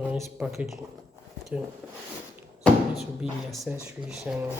Nice packaging. Okay, so this will be the accessories, and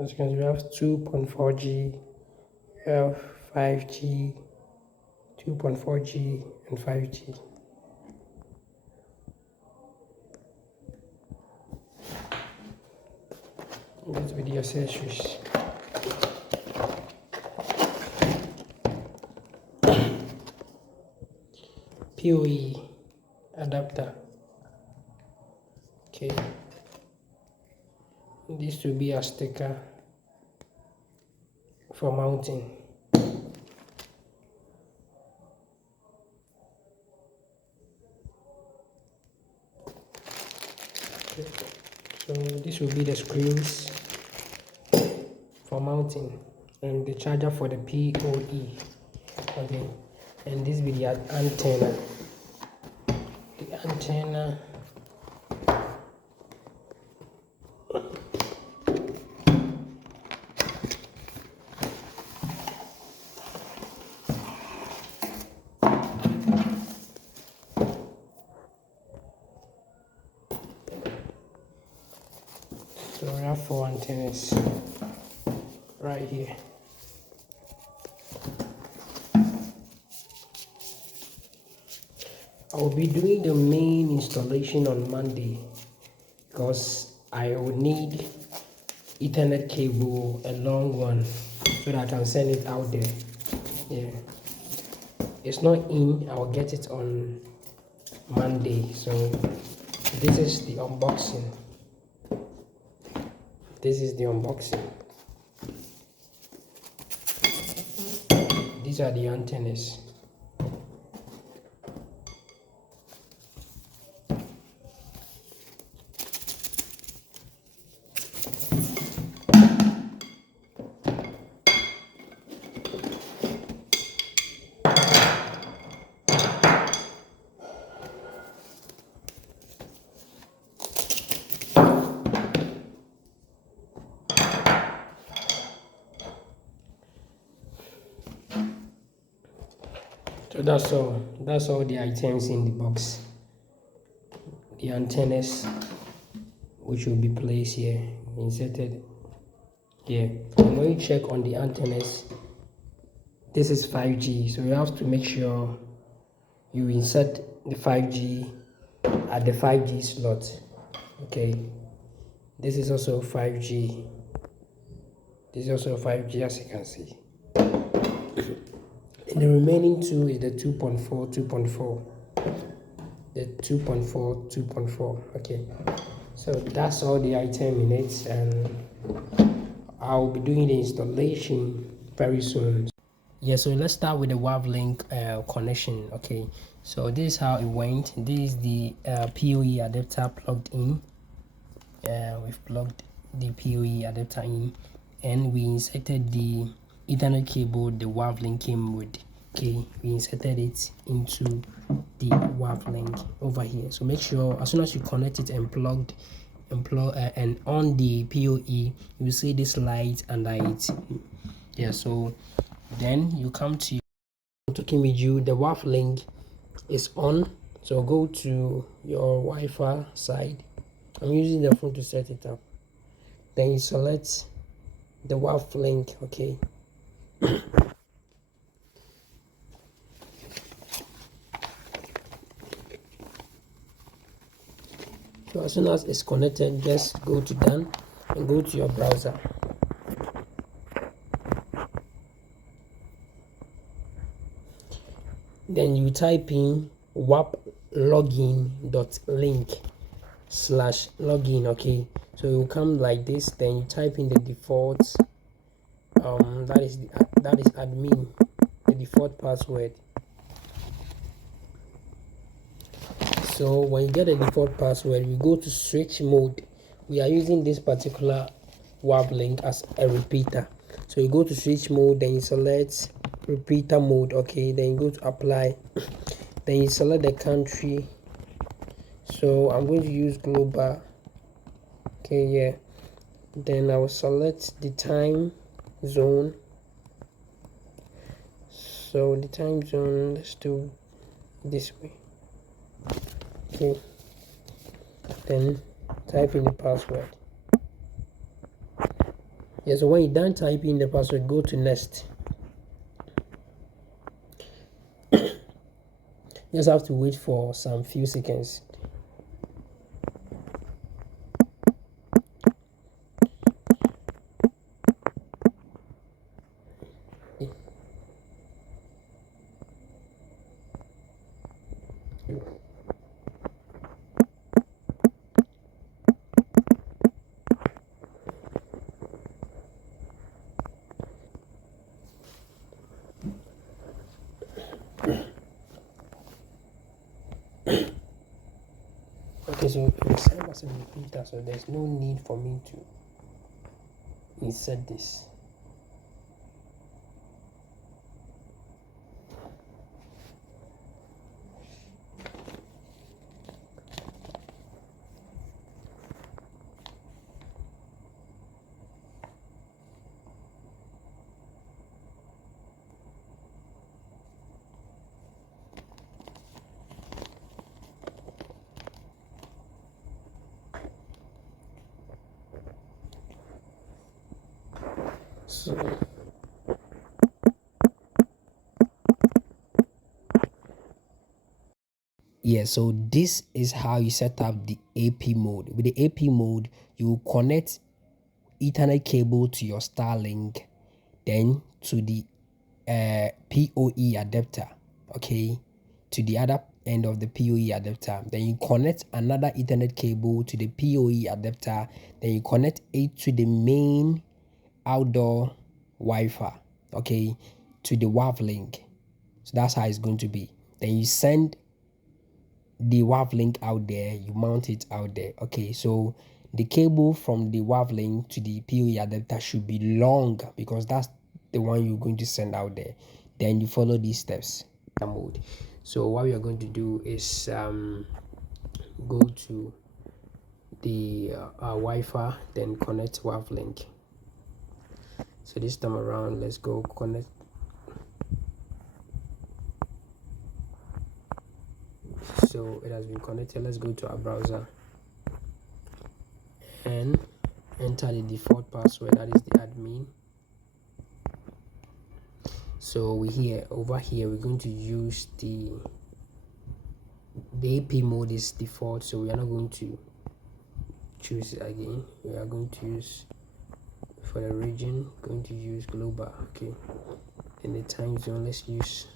as you can see, we have 2.4G, we have 5G, 2.4G, and 5G. These will be the accessories. PoE adapter. Okay, this will be a sticker for mounting. Okay. So this will be the screens for mounting and the charger for the PoE. Okay, and this will be the antenna. The antenna. So we have 4 antennas right here. I'll be doing the main installation on Monday because I will need Ethernet cable, a long one, so that I can send it out there. Yeah, it's not in. I'll get it on Monday. So this is the unboxing. This is the unboxing. These are the antennas. So that's all the items in the box. The antennas, which will be placed here, inserted here. And when you check on the antennas, this is 5G, so you have to make sure you insert the 5G at the 5G slot. Okay, this is also 5G. This is also 5G, as you can see. And the remaining two is the 2.4. The 2.4. Okay, so that's all the item in it, and I'll be doing the installation very soon. Yeah, so let's start with the WAVLINK connection. Okay, so this is how it went. This is the PoE adapter plugged in. We've plugged the PoE adapter in, and we inserted the Ethernet cable the WAVLINK came with. Okay, we inserted it into the WAVLINK over here. So make sure as soon as you connect it and and on the PoE, you will see this light under it. Yeah, so then you come to talking with you. The WAVLINK is on, so go to your Wi-Fi side. I'm using the phone to set it up. Then you select the WAVLINK. Okay. So as soon as it's connected, just go to done and go to your browser. Then you type in waplogin.link/login. Okay, so it will come like this. Then you type in the default that is admin, the default password. So when you get a default password, we go to switch mode. We are using this particular WAVLINK as a repeater, so you go to switch mode, then you select repeater mode. Okay, then you go to apply, then you select the country. So I'm going to use global. Okay, yeah, then I will select the time zone. So the time zone, let's do this way. Okay, then type in the password. Yeah, so when you're done typing the password, go to next. You just have to wait for some few seconds. Okay, so it will serve as a repeater, so there's no need for me to insert this. So yeah, so this is how you set up the AP mode. With the AP mode, you will connect Ethernet cable to your Starlink, then to the PoE adapter, okay, to the other end of the PoE adapter. Then you connect another Ethernet cable to the PoE adapter. Then you connect it to the main outdoor Wi-Fi, okay, to the WAVLINK. So that's how it's going to be. Then you send the WAVLINK out there, you mount it out there. Okay, so the cable from the WAVLINK to the PoE adapter should be long because that's the one you're going to send out there. Then you follow these steps. Mode. So what we are going to do is go to the Wi-Fi, then connect WAVLINK. So this time around, let's go connect. So it has been connected. Let's go to our browser and enter the default password, that is the admin. So over here we're going to use the AP mode is default, so we are not going to choose it again. We are going to use, for the region, going to use global. Okay, in the time zone, let's use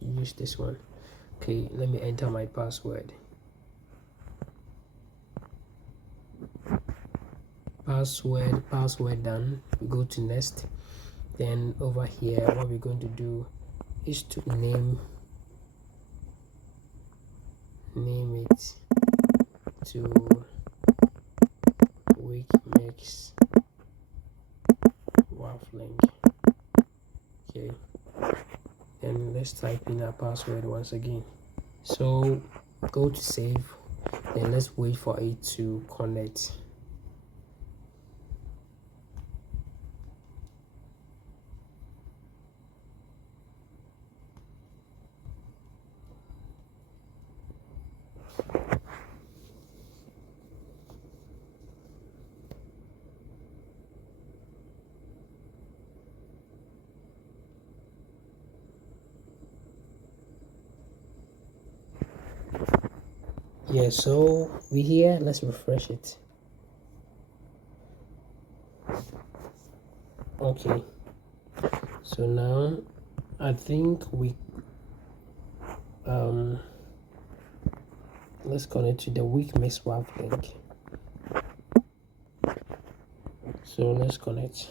use this one. Okay, let me enter my password. Password done. We go to next. Then over here, what we're going to do is to name it to week mix WAVLINK. Okay, and let's type in our password once again. So go to save, then let's wait for it to connect. Yeah, so we here, let's refresh it. Okay, so now I think we let's connect to the weak mix WAVLINK. So let's connect.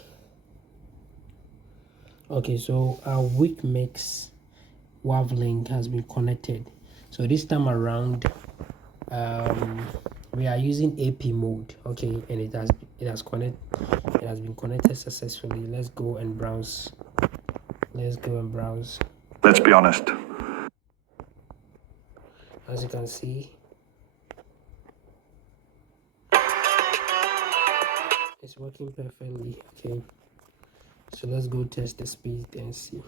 Okay, so our weak mix WAVLINK has been connected. So this time around we are using AP mode, okay, and it has been connected successfully. Let's go and browse. Let's be honest. As you can see, it's working perfectly. Okay, so let's go test the speed and see.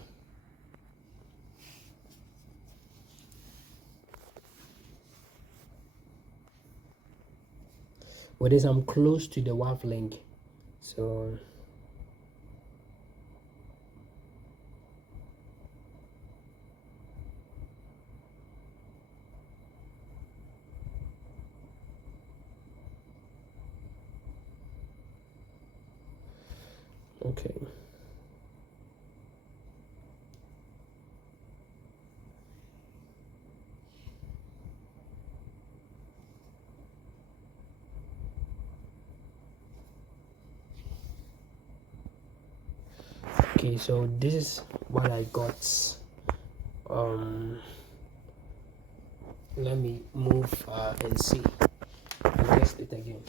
With this, I'm close to the WAVLINK, so okay. Okay, so this is what I got. Let me move and see. I'll test it again.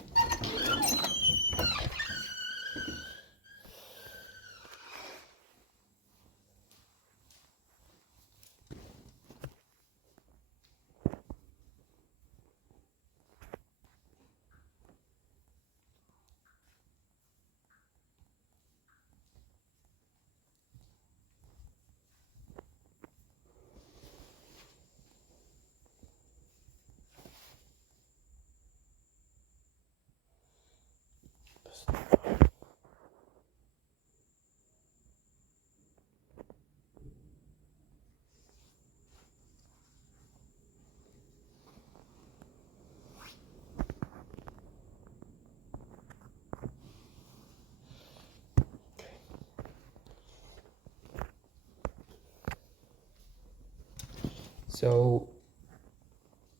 So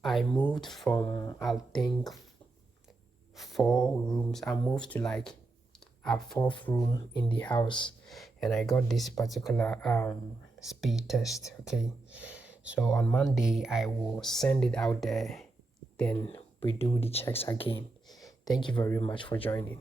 I moved from, I think, 4 rooms. I moved to like a fourth room in the house, and I got this particular speed test. Okay, so on Monday I will send it out there, then we do the checks again. Thank you very much for joining.